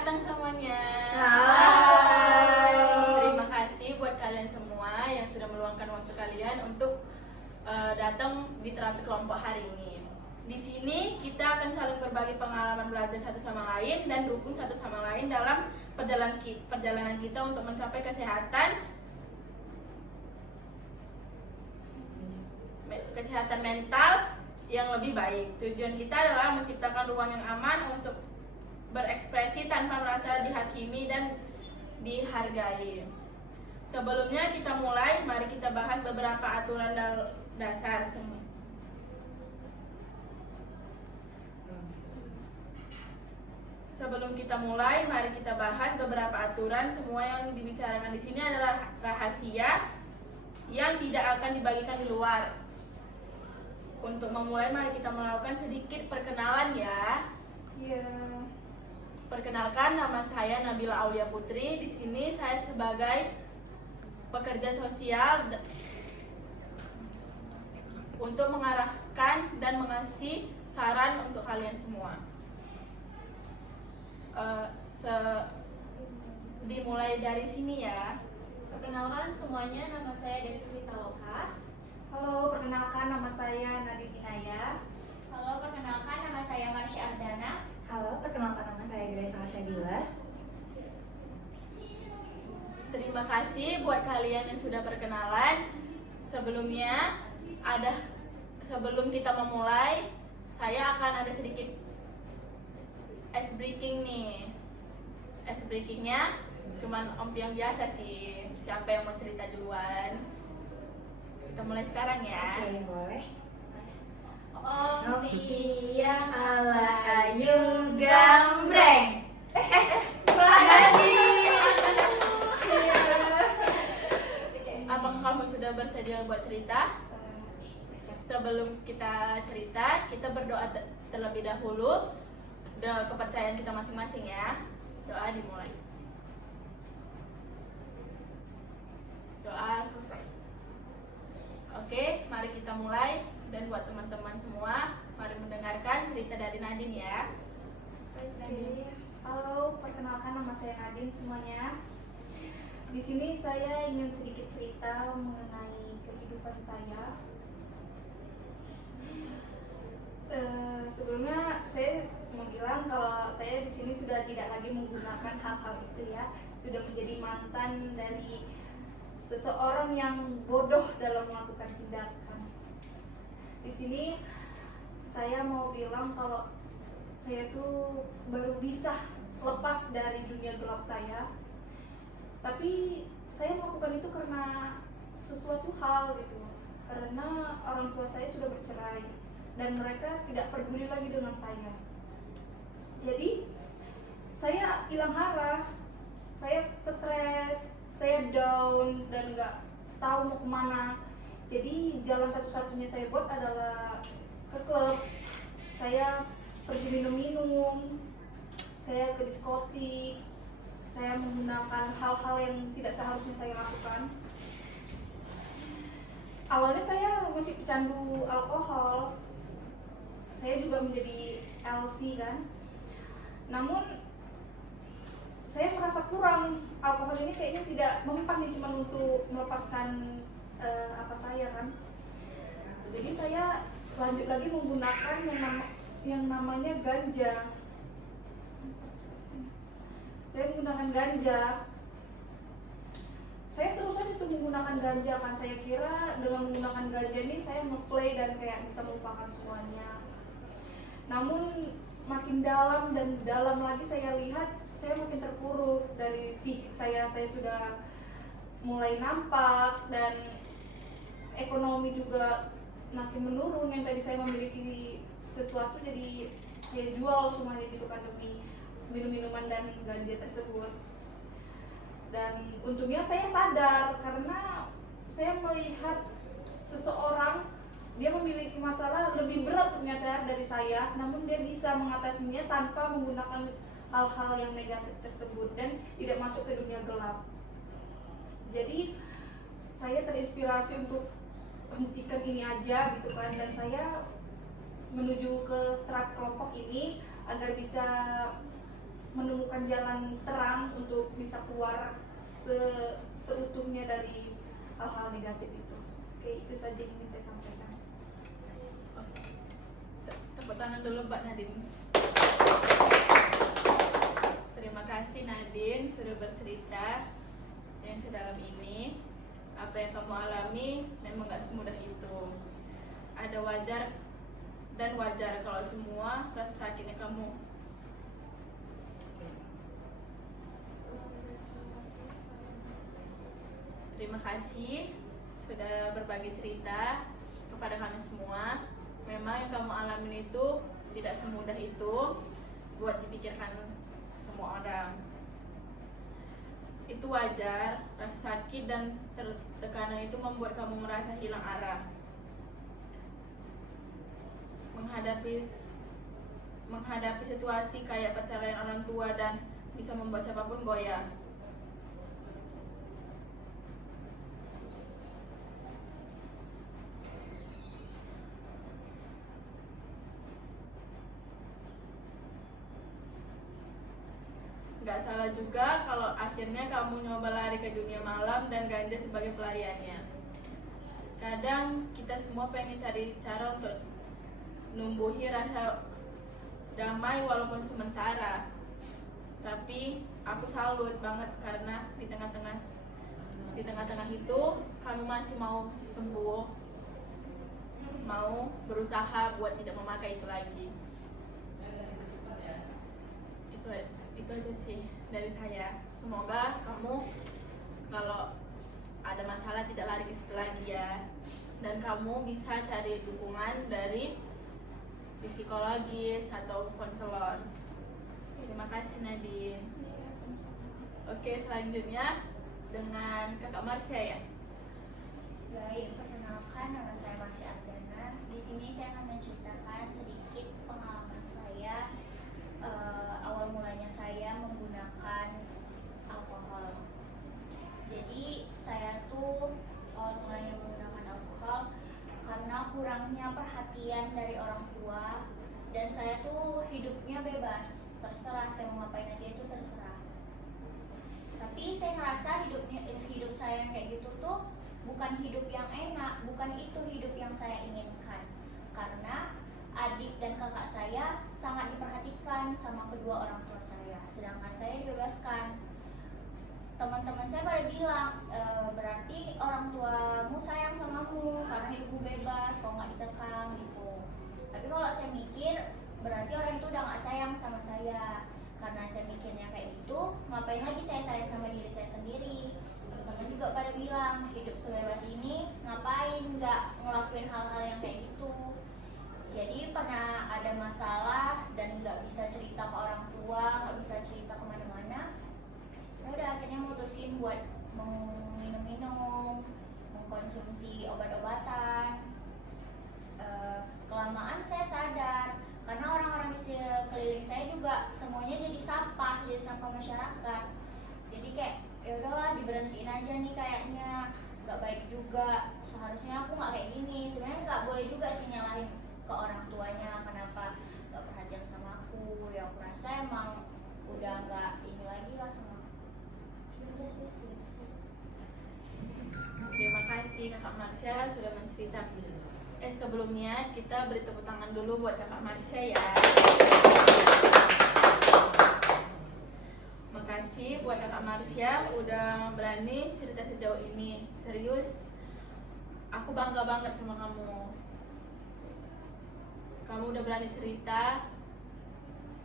datang semuanya. Hai. Terima kasih buat kalian semua yang sudah meluangkan waktu kalian untuk datang di terapi kelompok hari ini. Di sini kita akan saling berbagi pengalaman belajar satu sama lain dan dukung satu sama lain dalam perjalanan kita untuk mencapai kesehatan mental yang lebih baik. Tujuan kita adalah menciptakan ruang yang aman untuk berekspresi tanpa merasa dihakimi dan dihargai. Sebelumnya kita mulai, mari kita bahas beberapa aturan dasar semua. Sebelum kita mulai, mari kita bahas beberapa aturan. Semua yang dibicarakan di sini adalah rahasia yang tidak akan dibagikan di luar. Untuk memulai, mari kita melakukan sedikit perkenalan ya. Iya. Perkenalkan, nama saya Nabila Aulia Putri. Di sini saya sebagai pekerja sosial untuk mengarahkan dan mengasih saran untuk kalian semua. Dimulai dari sini ya. Perkenalkan semuanya, nama saya Devi Pitaloka. Halo, perkenalkan nama saya Nadine Inaya. Halo, perkenalkan nama saya Marsha Ardana. Halo, perkenalkan nama saya Grace Alshadila. Terima kasih buat kalian yang sudah perkenalan. Sebelum kita memulai, saya akan ada sedikit ice breaking nih. Ice breakingnya cuman yang biasa sih. Siapa yang mau cerita duluan? Kita mulai sekarang ya. Oke, boleh. Tiang ala Ayu Gambreng. Apakah kamu sudah bersedia buat cerita? Sebelum kita cerita, kita berdoa terlebih dahulu. Kepercayaan kita masing-masing ya. Doa dimulai. Doa selesai. Oke, mari kita mulai. Dan buat teman-teman semua, mari mendengarkan cerita dari Nadine ya. Oke. Halo, perkenalkan nama saya Nadine semuanya. Di sini saya ingin sedikit cerita mengenai kehidupan saya. Sebelumnya saya mau bilang kalau saya di sini sudah tidak lagi menggunakan hal-hal itu ya. Sudah menjadi mantan dari seseorang yang bodoh dalam melakukan tindakan. Di sini saya mau bilang kalau saya tuh baru bisa lepas dari dunia gelap saya. Tapi saya melakukan itu karena sesuatu hal gitu. Karena orang tua saya sudah bercerai dan mereka tidak peduli lagi dengan saya. Jadi saya hilang arah, saya stres, saya down dan nggak tahu mau kemana. Jadi jalan satu-satunya saya buat adalah ke klub. Saya pergi minum-minum, saya ke diskotik, saya menggunakan hal-hal yang tidak seharusnya saya lakukan. Awalnya saya masih pecandu alkohol, saya juga menjadi LC kan. Namun saya merasa kurang, alkohol ini kayaknya tidak mempan nih cuma untuk melepaskan apa saya kan. Jadi saya lanjut lagi menggunakan yang namanya ganja. Saya menggunakan ganja. Saya terus saja tuh menggunakan ganja kan. Saya kira dengan menggunakan ganja ini saya nge-play dan kayak bisa melupakan semuanya. Namun makin dalam dan dalam lagi saya lihat saya makin terpuruk dari fisik saya sudah mulai nampak dan ekonomi juga makin menurun. Yang tadi saya memiliki sesuatu jadi saya jual semuanya gitu kan demi minum-minuman dan ganja tersebut. Dan untungnya saya sadar karena saya melihat seseorang dia memiliki masalah lebih berat ternyata dari saya, namun dia bisa mengatasinya tanpa menggunakan hal-hal yang negatif tersebut dan tidak masuk ke dunia gelap. Jadi saya terinspirasi untuk hentikan ini aja gitu kan, dan saya menuju ke terapi kelompok ini agar bisa menemukan jalan terang untuk bisa keluar seutuhnya dari hal-hal negatif itu. Oke, itu saja yang ingin saya sampaikan. Tepuk tangan dulu Mbak Nadine. Terima kasih Nadine sudah bercerita yang sedalam ini. Apa yang kamu alami memang gak semudah itu. Ada wajar dan wajar kalau semua rasa sakitnya kamu. Terima kasih sudah berbagi cerita kepada kami semua. Memang yang kamu alami itu tidak semudah itu buat dipikirkan semua orang. Itu wajar, rasa sakit dan tekanan itu membuat kamu merasa hilang arah. Menghadapi situasi kayak perceraian orang tua dan bisa membuat siapapun goyah. Gak salah juga kalau akhirnya kamu nyoba lari ke dunia malam dan ganja sebagai pelariannya. Kadang kita semua pengen cari cara untuk numbuhi rasa damai walaupun sementara. Tapi aku salut banget karena di tengah-tengah itu kamu masih mau sembuh, mau berusaha buat tidak memakai itu lagi. Itu aja sih dari saya. Semoga kamu kalau ada masalah tidak lari ke situ lagi ya, dan kamu bisa cari dukungan dari psikologis atau konselor. Terima kasih Nadine. Oke, selanjutnya dengan Kakak Marsha ya. Baik, perkenalkan nama saya Marsha Ardana. Di sini saya akan menceritakan sedikit pengalaman saya. Awal mulanya saya menggunakan alkohol. Jadi saya tuh awal mulanya menggunakan alkohol karena kurangnya perhatian dari orang tua, dan saya tuh hidupnya bebas, terserah saya mau ngapain aja itu terserah. Tapi saya ngerasa hidup saya yang kayak gitu tuh bukan hidup yang enak, bukan itu hidup yang saya inginkan. Karena adik dan kakak saya sangat diperhatikan sama kedua orang tua saya, sedangkan saya dibebaskan. Teman-teman saya pada bilang, berarti orang tuamu sayang samamu karena hidupmu bebas, kok nggak dikekang gitu. Tapi kalau saya mikir, berarti orang itu udah nggak sayang sama saya. Karena saya mikirnya kayak gitu, ngapain lagi saya sayang sama diri saya sendiri. Teman-teman juga pada bilang, hidup sebebas ini ngapain nggak ngelakuin hal-hal yang kayak gitu. Jadi pernah ada masalah dan nggak bisa cerita ke orang tua, nggak bisa cerita kemana-mana. Ya udah akhirnya mutusin buat minum-minum, mengkonsumsi obat-obatan. Kelamaan saya sadar karena orang-orang di sekeliling saya juga semuanya jadi sampah masyarakat. Jadi kayak ya udahlah diberhentiin aja nih, kayaknya nggak baik juga. Seharusnya aku nggak kayak gini. Sebenarnya nggak boleh juga sih nyalahin ke orang tuanya kenapa nggak perhatian sama aku. Ya aku rasa emang udah nggak ini lagi lah sama aku. Udah sih segitu sih. Terima kasih Kakak Marsha sudah menceritakan. Sebelumnya kita beri tepuk tangan dulu buat Kakak Marsha ya. Makasih buat Kakak Marsha udah berani cerita sejauh ini. Serius, aku bangga banget sama kamu. Kamu udah berani cerita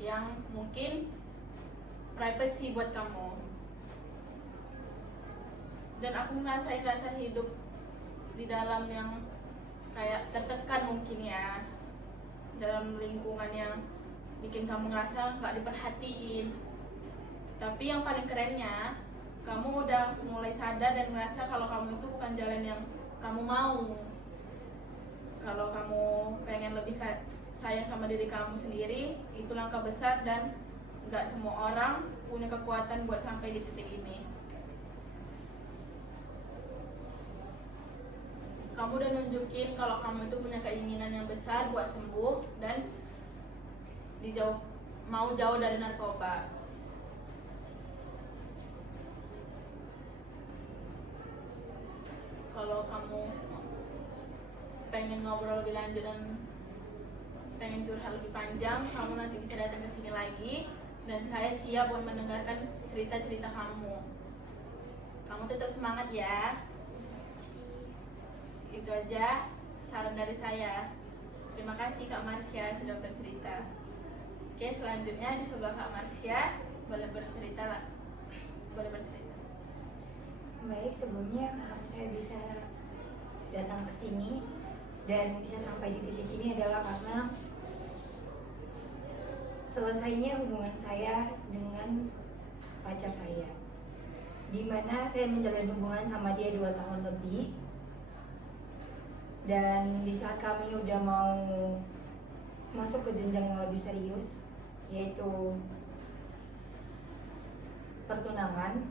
yang mungkin privacy buat kamu. Dan aku ngerasain rasa hidup di dalam yang kayak tertekan mungkin ya, dalam lingkungan yang bikin kamu ngerasa gak diperhatiin. Tapi yang paling kerennya, kamu udah mulai sadar dan ngerasa kalau kamu itu bukan jalan yang kamu mau. Kalau kamu pengen lebih sayang sama diri kamu sendiri, itu langkah besar dan gak semua orang punya kekuatan buat sampai di titik ini. Kamu udah nunjukin kalau kamu itu punya keinginan yang besar buat sembuh dan mau jauh dari narkoba. kalau kamu pengen ngobrol lebih lanjut dan pengen curhat lebih panjang, kamu nanti bisa datang ke sini lagi dan saya siap buat mendengarkan cerita-cerita kamu. Kamu tetap semangat ya. Itu aja saran dari saya. Terima kasih Kak Marsha sudah bercerita. Oke, selanjutnya di sebelah Kak Marsha, boleh bercerita lah. Boleh bercerita. Baik, sebelumnya kenapa saya bisa datang ke sini dan bisa sampai di titik ini adalah karena selesainya hubungan saya dengan pacar saya, dimana saya menjalin hubungan sama dia 2 tahun lebih. Dan di saat kami udah mau masuk ke jenjang yang lebih serius, yaitu pertunangan,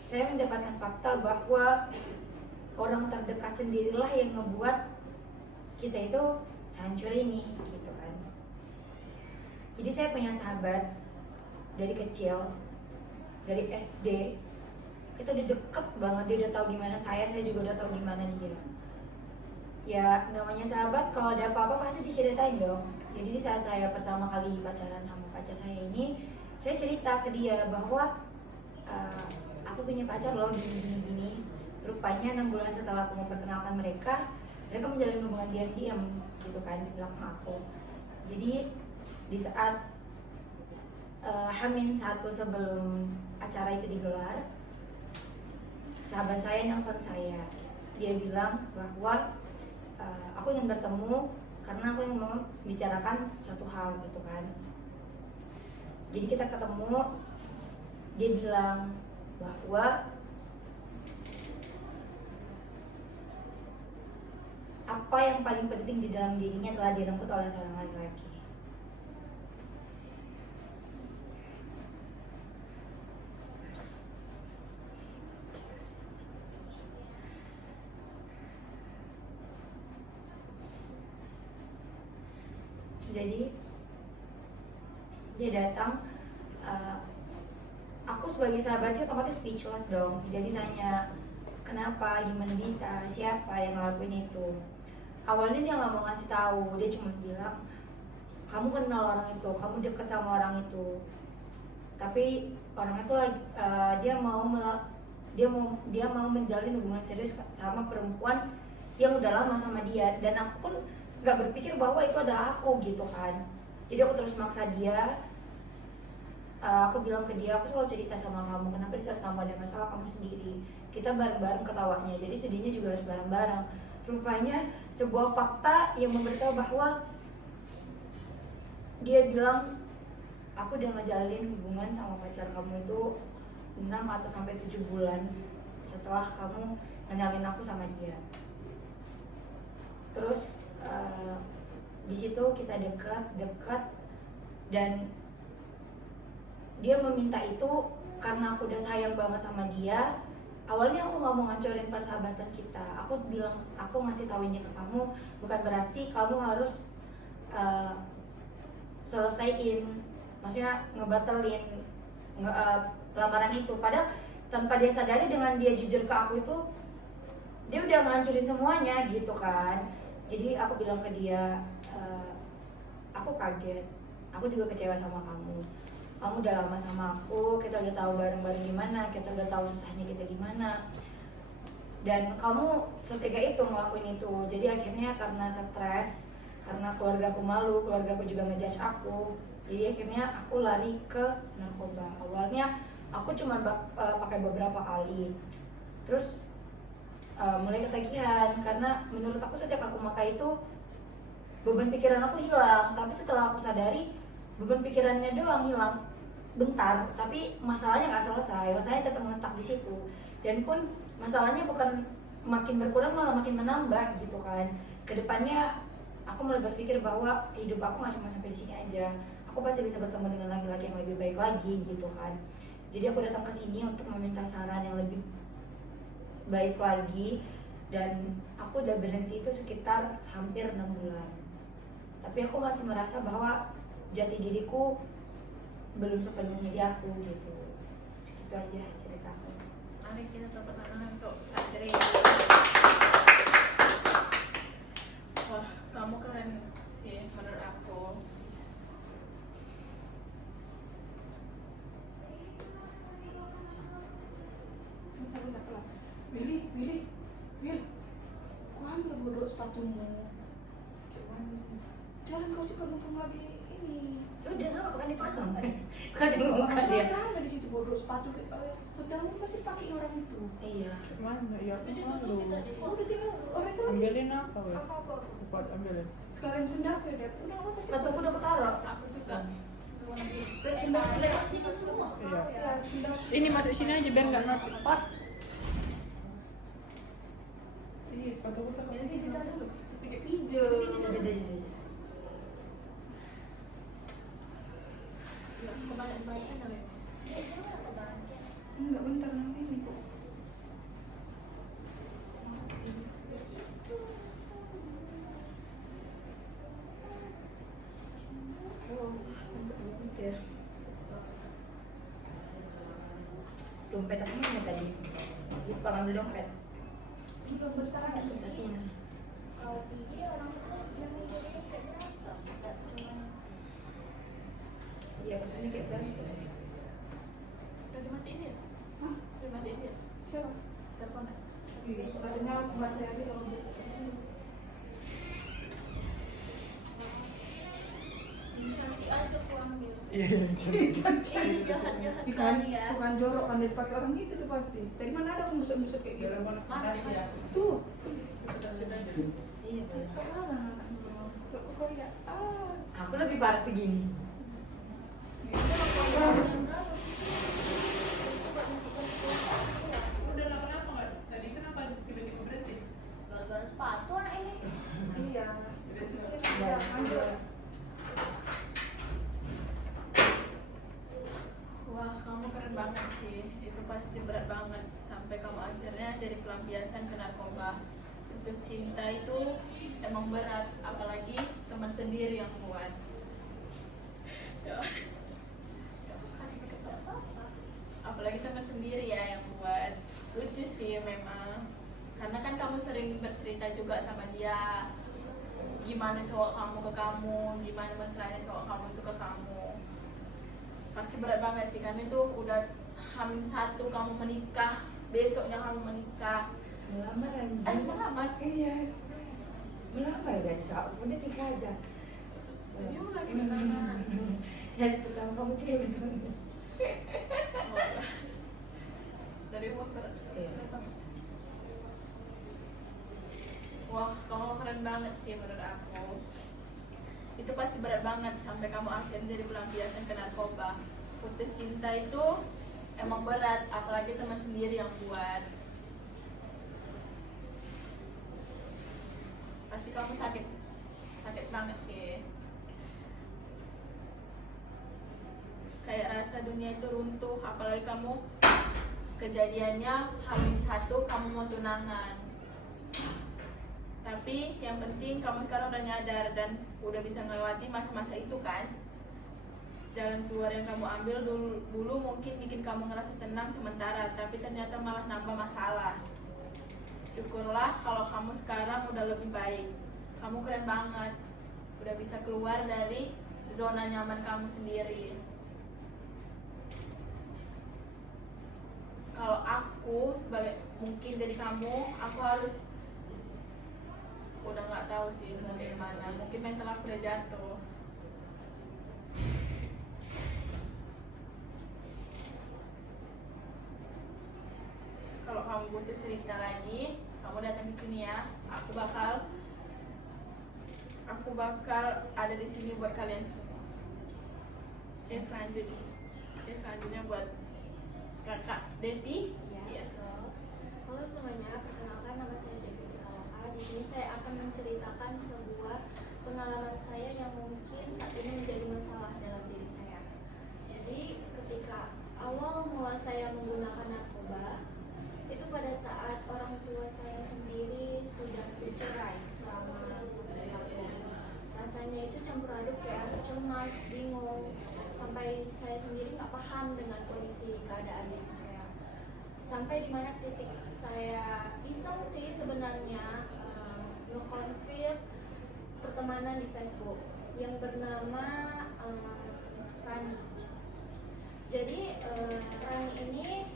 saya mendapatkan fakta bahwa orang terdekat sendirilah yang ngebuat kita itu sehancur ini, gitu kan. Jadi saya punya sahabat dari kecil, dari SD, kita udah deket banget, dia udah tahu gimana saya juga udah tahu gimana dia. Ya namanya sahabat, kalau ada apa-apa pasti diceritain dong. Jadi di saat saya pertama kali pacaran sama pacar saya ini, saya cerita ke dia bahwa aku punya pacar loh gini. Rupanya 6 bulan setelah aku memperkenalkan mereka menjalin hubungan diam-diam gitu kan di belakang aku. Jadi di saat H-1 sebelum acara itu digelar, sahabat saya nelfon saya. Dia bilang bahwa aku ingin bertemu karena aku ingin membicarakan suatu hal gitu kan. Jadi kita ketemu, dia bilang bahwa apa yang paling penting di dalam dirinya telah direnggut oleh seorang laki-laki. Jadi dia datang, aku sebagai sahabatnya otomatis speechless dong. Jadi nanya kenapa, gimana bisa, siapa yang ngelakuin itu. Awalnya dia nggak mau ngasih tahu, dia cuma bilang kamu kenal orang itu, kamu deket sama orang itu. Tapi orang itu lagi dia mau menjalin hubungan serius sama perempuan yang udah lama sama dia, dan aku pun nggak berpikir bahwa itu adalah aku gitu kan. Jadi aku terus maksa dia. Aku bilang ke dia, aku selalu cerita sama kamu, kenapa di saat kamu ada masalah kamu sendiri, kita bareng-bareng ketawanya, jadi sedihnya juga harus bareng-bareng. Rupanya sebuah fakta yang memberitahu bahwa dia bilang aku udah ngejalin hubungan sama pacar kamu itu 6 atau sampai 7 bulan setelah kamu kenalin aku sama dia. Terus di situ kita dekat dan dia meminta itu karena aku udah sayang banget sama dia. Awalnya aku nggak mau ngancurin persahabatan kita. Aku bilang, aku ngasih tahu ini ke kamu bukan berarti kamu harus selesaiin, maksudnya ngebatalin lamaran itu. Padahal tanpa dia sadari, dengan dia jujur ke aku itu, dia udah ngancurin semuanya gitu kan. Jadi aku bilang ke dia, aku kaget, aku juga kecewa sama kamu. Kamu udah lama sama aku, kita udah tahu bareng-bareng gimana, kita udah tahu susahnya kita gimana. Dan kamu setega itu ngelakuin itu. Jadi akhirnya karena stres, karena keluargaku malu, keluargaku juga ngejudge aku. Jadi akhirnya aku lari ke narkoba. Awalnya aku cuma pakai beberapa kali. Terus mulai ketagihan, karena menurut aku setiap aku makan itu beban pikiran aku hilang. Tapi setelah aku sadari, beban pikirannya doang hilang bentar, tapi masalahnya nggak selesai, masalahnya tetap nge-stuck di situ. Dan pun masalahnya bukan makin berkurang, malah makin menambah gitu kan. Kedepannya aku mulai berpikir bahwa hidup aku nggak cuma sampai di sini aja, aku pasti bisa bertemu dengan laki-laki yang lebih baik lagi gitu kan. Jadi aku datang ke sini untuk meminta saran yang lebih baik lagi, dan aku udah berhenti itu sekitar hampir 6 bulan. Tapi aku masih merasa bahwa jati diriku belum sepenuhnya di aku gitu. Itu aja cerita aku. Mari kita tepuk tangan untuk Kak Grace. Wah, kamu keren sih menurut aku. Willy, Will, kau ambil bodoh sepatumu. Jalan kau juga mumpung lagi ini. Udah nggak apa-apa kan dipotong. Kau juga ngomong Orang dia. lama di situ bodoh sepatu. Sedang pasti pakai orang itu. Iya. Mana? Ya aku malu. Oh, udah tinggal orang itu lagi. Ambilin apa ya? Aku. Cepat ambilin. Sekarang sendal ke dia. Udah apa sih? Sepatuku udah ketaruh. Aku juga. Lewat situ semua. Iya. Ya, sendal. Ini masuk sini aja biar nggak nafsu. Pak. Iya, sepatuku tak. Ini di situ dulu. Pijat-pijat. Jeda. Ya, kebanyakan kali. Enggak, bentar nanti ini kok. Oh, bentar ya. Dompet aku mana tadi? Lupa ngambil dompet. Belum bentar lagi. Ke sini. Kalau pilih orang itu yang menjadi kayak berapa? Nggak cuma Iya, kesini kayak berantem. Udah dimatiin ya? Hah? Udah dimatiin ya? Siapa? Teleponnya. Iya, katanya baterai aja kalau gitu. cantik aja aku ambil. Iya. Ih, jahat-jahat Ikan, kali ya. bukan jorok kan dipakai orang itu tuh pasti. Dari mana ada aku busuk-busuk kayak gitu? Mana? Tuh. Sudah. Iya, bener. Parah anakmu. Kok ya? Ah. Aku lebih parah segini. Udah nggak kenapa nggak? Tadi kenapa tiba-tiba berhenti? Gara-gara sepatu anak ini. Iya. Iya, ambil. Wah, kamu keren banget sih. Itu pasti berat banget sampai kamu akhirnya jadi pelampiasan ke narkoba. Putus cinta itu emang berat, apalagi teman sendiri yang buat. Ya. Apalagi teman sendiri ya yang buat. Lucu sih memang. Karena kan kamu sering bercerita juga sama dia. Gimana cowok kamu ke kamu, gimana mesranya cowok kamu itu ke kamu. Pasti berat banget sih, karena itu udah H-1 kamu menikah, besoknya kamu menikah. Melamar anjing. Melamar? Iya. Melamar kan, Cak? Udah nikah aja. Jadi lagi melamar. Hari pertama kamu cewek itu. Dari umur berapa? Iya. Wah, kamu keren banget sih menurut aku. Itu pasti berat banget sampai kamu akhirnya jadi pelampiasan ke narkoba. Putus cinta itu emang berat, apalagi teman sendiri yang buat. Pasti kamu sakit banget sih. Kayak rasa dunia itu runtuh, apalagi kamu kejadiannya H-1 kamu mau tunangan. Tapi yang penting kamu sekarang udah nyadar dan udah bisa melewati masa-masa itu kan. Jalan keluar yang kamu ambil dulu mungkin bikin kamu ngerasa tenang sementara, tapi ternyata malah nambah masalah. Syukurlah kalau kamu sekarang udah lebih baik. Kamu keren banget. Udah bisa keluar dari zona nyaman kamu sendiri. Kalau aku sebagai mungkin dari kamu, aku harus udah nggak tahu sih bagaimana. Mungkin mental aku udah jatuh. Kalau kamu butuh cerita lagi, kamu datang di sini ya. Aku bakal ada di sini buat kalian semua. Selanjutnya buat kakak Devi. Iya. Halo semuanya, perkenalkan nama saya Devi Pitaloka. Di sini saya akan menceritakan sebuah pengalaman saya yang mungkin saat ini menjadi masalah dalam diri saya. Jadi ketika awal mula saya menggunakan narkoba, itu pada saat orang tua saya sendiri sudah bercerai selama 9 tahun. Rasanya itu campur aduk, kayak aku cemas, bingung, sampai saya sendiri nggak paham dengan kondisi keadaan diri saya. sampai di mana titik saya iseng sih sebenarnya nge-confirm pertemanan di Facebook yang bernama Rani. Jadi Rani ini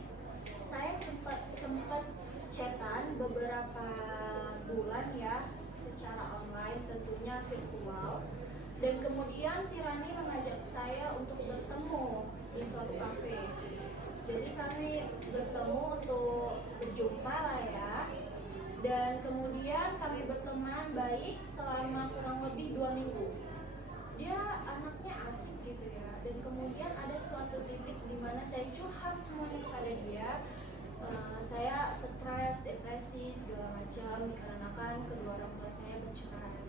saya sempat chatan beberapa bulan ya, secara online tentunya virtual, dan kemudian si Rani mengajak saya untuk bertemu di suatu kafe. Jadi kami bertemu untuk berjumpa lah ya, dan kemudian kami berteman baik selama kurang lebih 2 minggu. Dia anaknya asik gitu ya, dan kemudian ada suatu titik di mana saya curhat semuanya kepada dia. Saya stres, depresi, segala macam dikarenakan kedua orang tua saya bercerai.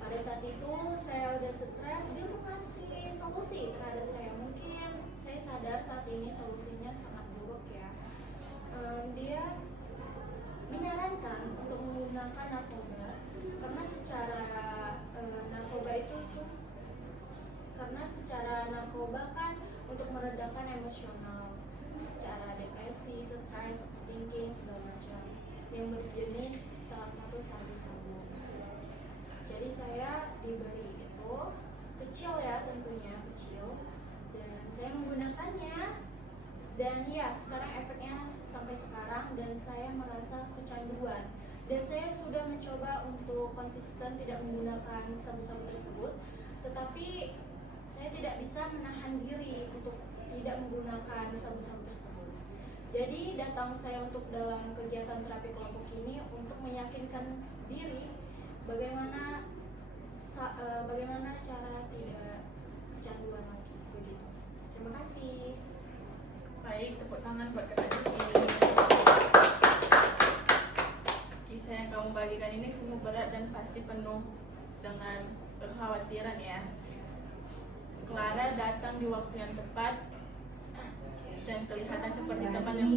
Pada saat itu saya udah stres, dia pun ngasih solusi terhadap saya. Mungkin saya sadar saat ini solusinya sangat buruk ya. Dia menyarankan untuk menggunakan narkoba karena secara narkoba kan untuk meredakan emosional, secara depresi, stres, overthinking, segala macam yang berjenis salah satu sabu-sabu. Jadi saya diberi itu kecil ya, tentunya kecil, dan saya menggunakannya, dan ya sekarang efeknya sampai sekarang, dan saya merasa kecanduan, dan saya sudah mencoba untuk konsisten tidak menggunakan sabu-sabu tersebut, tetapi saya tidak bisa menahan diri untuk tidak menggunakan sabu-sabu tersebut. Jadi datang saya untuk dalam kegiatan terapi kelompok ini untuk meyakinkan diri bagaimana cara tidak kecanduan lagi, begitu. Terima kasih. Baik, tepuk tangan buat Kakak Diki. Kisah yang kamu bagikan ini sungguh berat dan pasti penuh dengan kekhawatiran ya. Clara datang di waktu yang tepat dan kelihatan seperti teman yang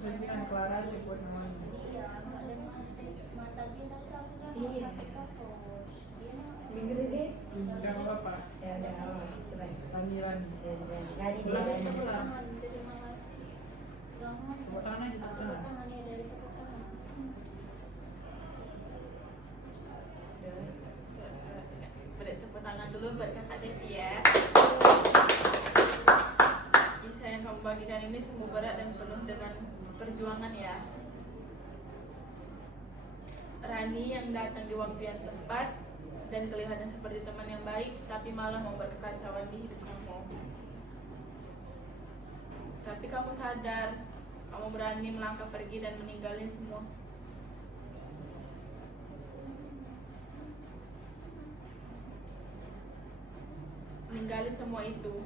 Berikan Clara aja buat namanya. Iya, mata dia tadi sudah Iya. terus. Dia Minggu deh. Jangan apa? Ya udah, coba. Rani. Rani dia. tepuk tangan, terima kasih. Selamat. Tepuk tangan aja, tepuk Tepuk tangan. tangan ya, dari tepuk tangan. Beri tepuk tangan dulu buat Kakak Devi ya. Kisah yang kamu bagikan ini sungguh berat dan penuh dengan perjuangan ya. Rani yang datang di waktu yang tepat dan kelihatan seperti teman yang baik, tapi malah membuat kekacauan di hidup kamu. Tapi kamu sadar, kamu berani melangkah pergi dan meninggalin semua. Meninggalin semua itu.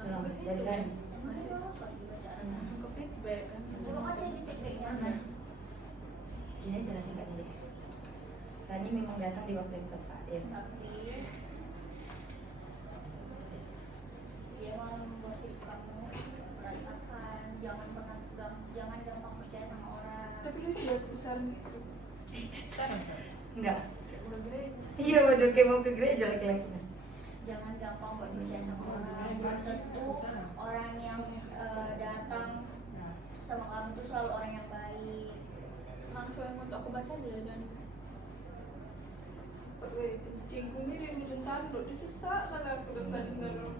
Langsung ke situ Dari ya. Rani. Terima kasih bacaan. Langsung ke feedback kan. Terima kasih di feedbacknya. Gini aja lah singkatnya deh. Rani memang datang di waktu yang tepat ya. Tapi dia malah membuat hidup kamu berantakan. Jangan gampang percaya sama orang. Tapi lucu ya kebesaran itu. Enggak. Udah gede. Iya, waduh kayak mau ke gereja laki-laki. Jangan gampang buat percaya sama orang. Belum tentu orang yang datang sama kamu tuh selalu orang yang baik. Langsung yang untuk aku baca dia dan Seperti kencingku ini di ujung tanduk disesak kan aku dari tadi nggak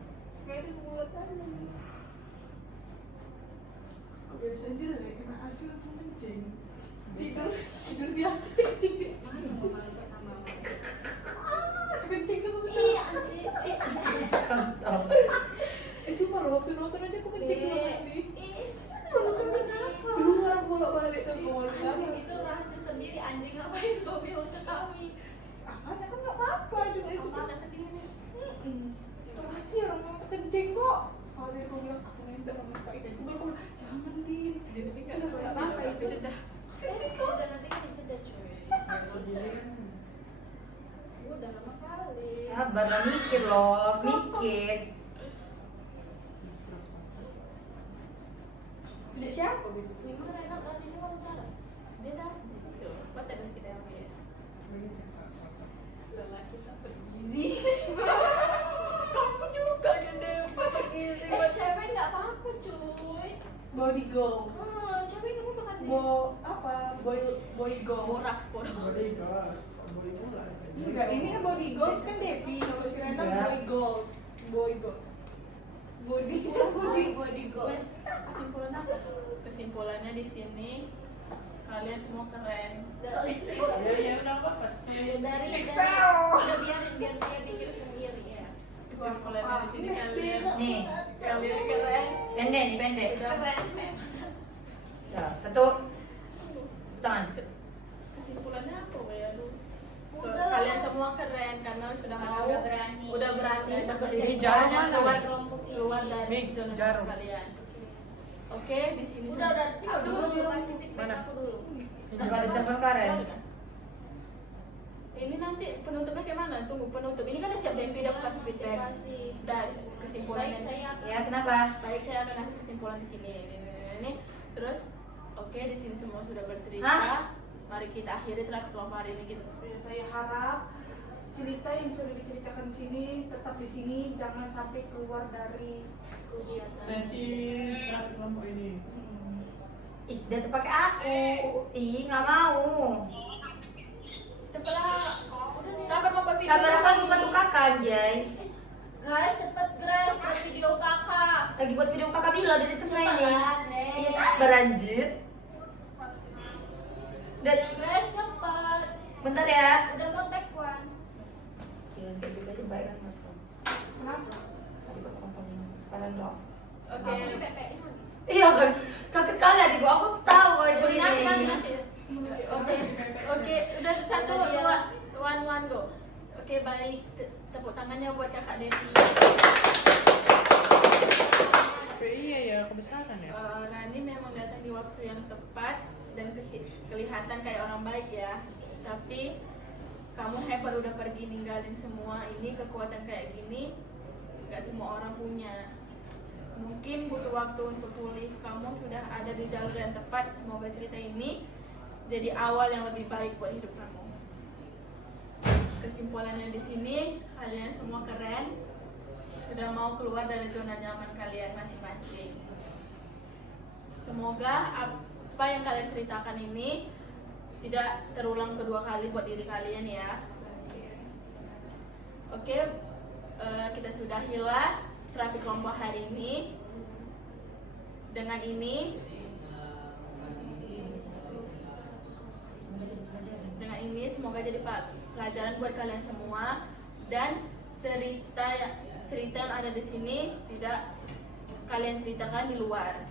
kayak di mulut tadi. Aku biasa jelek, kena hasil aku kencing. Tidur biasa kencing. Kencing tuh Iya, anjir. Kontol. cuma loh, waktu nonton aja aku kencing dua kali. Kenapa? Keluar bolak-balik ke mall. Anjing itu rahasia sendiri, anjing ngapain kau bilang ke kami? Apanya kan nggak apa-apa, cuma itu aku kan ada sendiri. itu rahasia orang mau kencing kok. Valir aku bilang aku minta sama Pak itu, aku bilang jangan din. Dia tapi nggak Udah, tahu nggak apa-apa tapi itu. sudah. Udah nanti kan diceda cuy. Gue udah lama kali. Sabar lah, mikir loh, mikir. Punya siapa gitu? Memang Renat tadi ini wawancara. Dia dah di situ. Baca dan kita ambil. Lelaki tak bergizi. Kamu juga jadi baca gizi. Cewek nggak apa-apa cuy. Body goals. Capek kamu makan deh. Boy goals. Boraks, Enggak, ini kan body goals kan Devi. Kalau si Rena Enggak. boy goals. Body Body goals. Wes, kesimpulan apa? Kesimpulannya di sini kalian semua keren. Ya udah apa-apa. Dari Excel. udah biarin biar dia pikir sendiri ya. Kesimpulannya di sini kalian Nih, keren. pendek nih, pendek. Sudah Ya, satu tangan. kesimpulannya apa ya lu? Udah. Kalian semua keren karena sudah mau Udah berani. bersendiri Ini jarum dan mana? keluar Kelompok ini. keluar dari Nih, zona jarum. kalian. Oke, di sini Udah. Aku dulu kasih feedback Mana? aku dulu. Coba di telepon Karen. Ini nanti penutupnya kayak mana? Tunggu penutup. Ini kan udah siap Devi udah kasih feedback Motivasi. dan kesimpulan. Baik saya Ya, kenapa? Baik, saya akan kasih kesimpulan di sini. Ini. Terus, oke, di sini semua sudah bercerita. Hah? Mari kita akhiri terapi kelompok hari ini gitu. Ya, saya harap cerita yang sudah diceritakan di sini tetap di sini, jangan sampai keluar dari kegiatan. Sesi terakhir kelompok ini. Ih, dia tuh pakai aku. Ih, nggak mau. Cepatlah. Sabar mau buat video. Sabar kan bukan tukakan, Jay. Grace cepet Grace buat video kakak. Lagi buat video kakak Bila udah di tengah ini. Cepat, Grace. Iya, sabar anjir. Dan Grace cepet. bentar ya. Udah mau take one. Jangan kayak gitu aja baik kan Marco. kenapa? Tadi buat nonton kalian dong. Oke. Aku di PPI lagi. Iya kan, kaget kali adik gua. Aku tahu kalau itu ini. Oke, oke, udah satu, dua, one, go. Oke, balik tepuk tangannya buat kakak Devi. Iya ya, kebesaran ya. Rani memang datang di waktu yang tepat dan kelihatan kayak orang baik ya. Tapi kamu hebat udah pergi ninggalin semua ini, kekuatan kayak gini nggak semua orang punya. Mungkin butuh waktu untuk pulih. Kamu sudah ada di jalur yang tepat. Semoga cerita ini jadi awal yang lebih baik buat hidup kamu. Kesimpulannya di sini, kalian semua keren. Sudah mau keluar dari zona nyaman kalian masing-masing. Semoga apa yang kalian ceritakan ini tidak terulang kedua kali buat diri kalian ya. Oke, kita sudahilah terapi kelompok hari ini. Dengan ini semoga jadi pelajaran buat kalian semua, dan cerita yang ada di sini tidak kalian ceritakan di luar.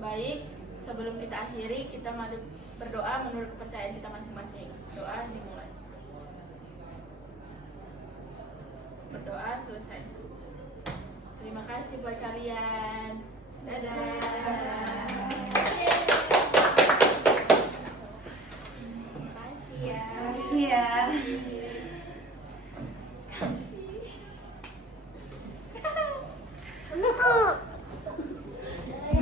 Baik, sebelum kita akhiri, kita mari berdoa menurut kepercayaan kita masing-masing. Doa dimulai. Berdoa selesai. Terima kasih buat kalian. Dadah. Makasih ya. Makasih ya.